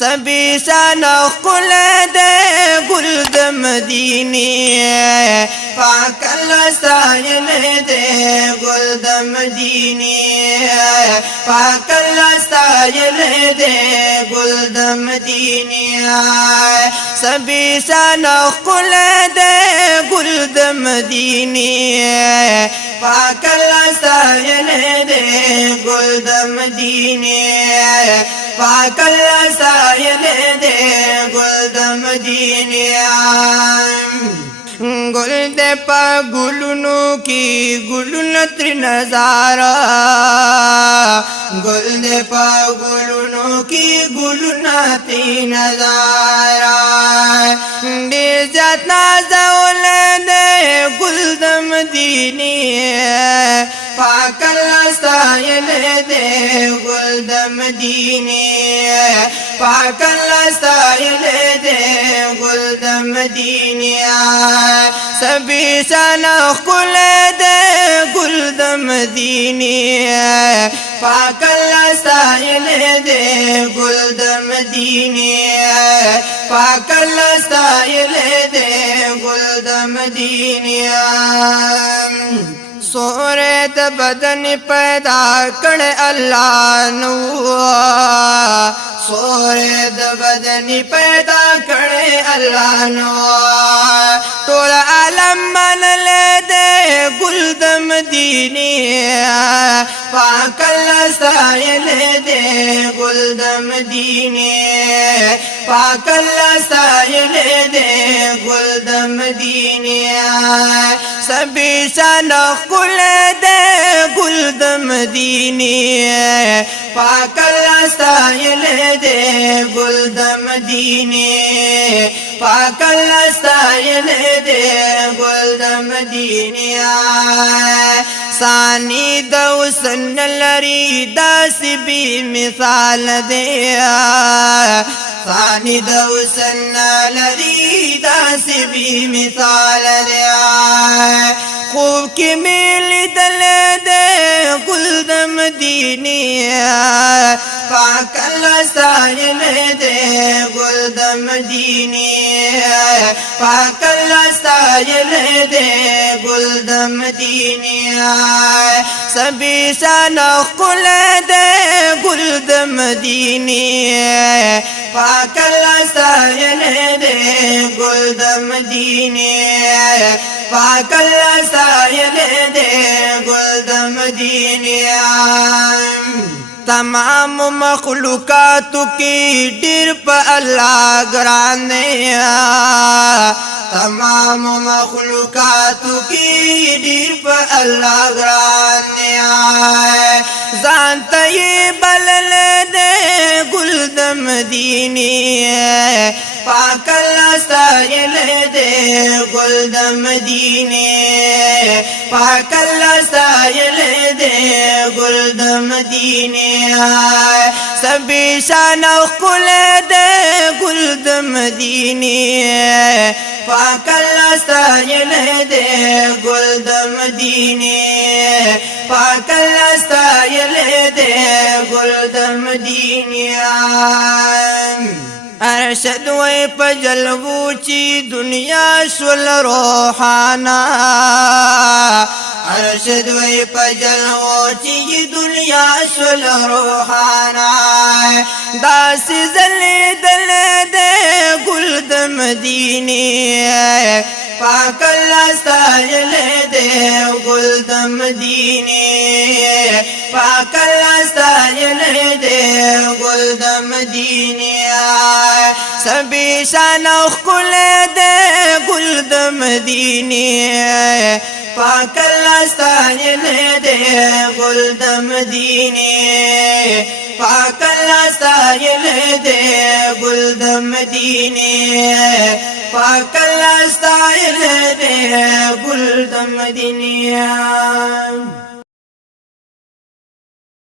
سبي شان خل دے گل د مدینے پاک اللہ ستائل دے گل د مدینے پاک اللہ ستائل دے گل د مدینے سبي شان خل دے گل د مدینے پاک اللہ ستائل دے گل د مدینے پاک اللہ ستائل دے گل د مدینے گل دے پا گلونو کی گلون تر نظارہ گل دے پا گلونو کی گلون تر نظارہ دیر جات نازول دے گل د مدینے پاک اللہ ستائل دے گل د مدینے پاک اللہ ستائل دے گل د مدینے سبي شان خل دے گل د مدینے پاک اللہ ستائل دے گل د مدینے پاک اللہ ستائل دے گل د مدینے سورے د بدن پیدا کړ الله نو سورے د بدن پیدا کړ الله نو ټول عالم منل دے گل د مدینے پاک اللہ ستائل دے گل د مدینے پاک اللہ ستائل دے گل د مدینے سبي شان خل دے گل د مدینے پاک اللہ ستائل دے گل د مدینے پاک اللہ ستائل دے گل د مدینے ثانی د حسن لري داسې بی مثال دے ثانی د حسن لري داسې بی مثال دے خوب کی میل دل دے گل د مدینے پاک اللہ ستائل دے گل د مدینے پاک اللہ ستائل دے گل د مدینے سبي شان خل دے گل د مدینے پاک اللہ ستائل دے گل د مدینے پاک اللہ ستائل دے گل د مدینے تمام مخلوقات کی ډیر په الله ګران دی تمام مخلوقات کی ډیر په الله ګران دی ځان ته بلل دے گل د مدینے پاک اللہ ستائل دے گل د مدینے پاک اللہ ستائل دے گل د مدینے سبي شان خل دے گل د مدینے پاک اللہ ستائل دے گل د مدینے پاک اللہ ستائل دے گل د مدینے ارشد وی پجلوو چی دنیا شول روحانا ارشد وی پجلوو چی دنیا شول روحانا داسی زلی دل دے گل د مدینے پاک اللہ ستائل دے گل د مدینے پاک اللہ ستائل دے گل د مدینے سبي شان خل دے گل د مدینے پاک اللہ ستائل دے گل د مدینے پاک اللہ ستائل دے گل د مدینے پاک اللہ ستائل دے گل د مدینے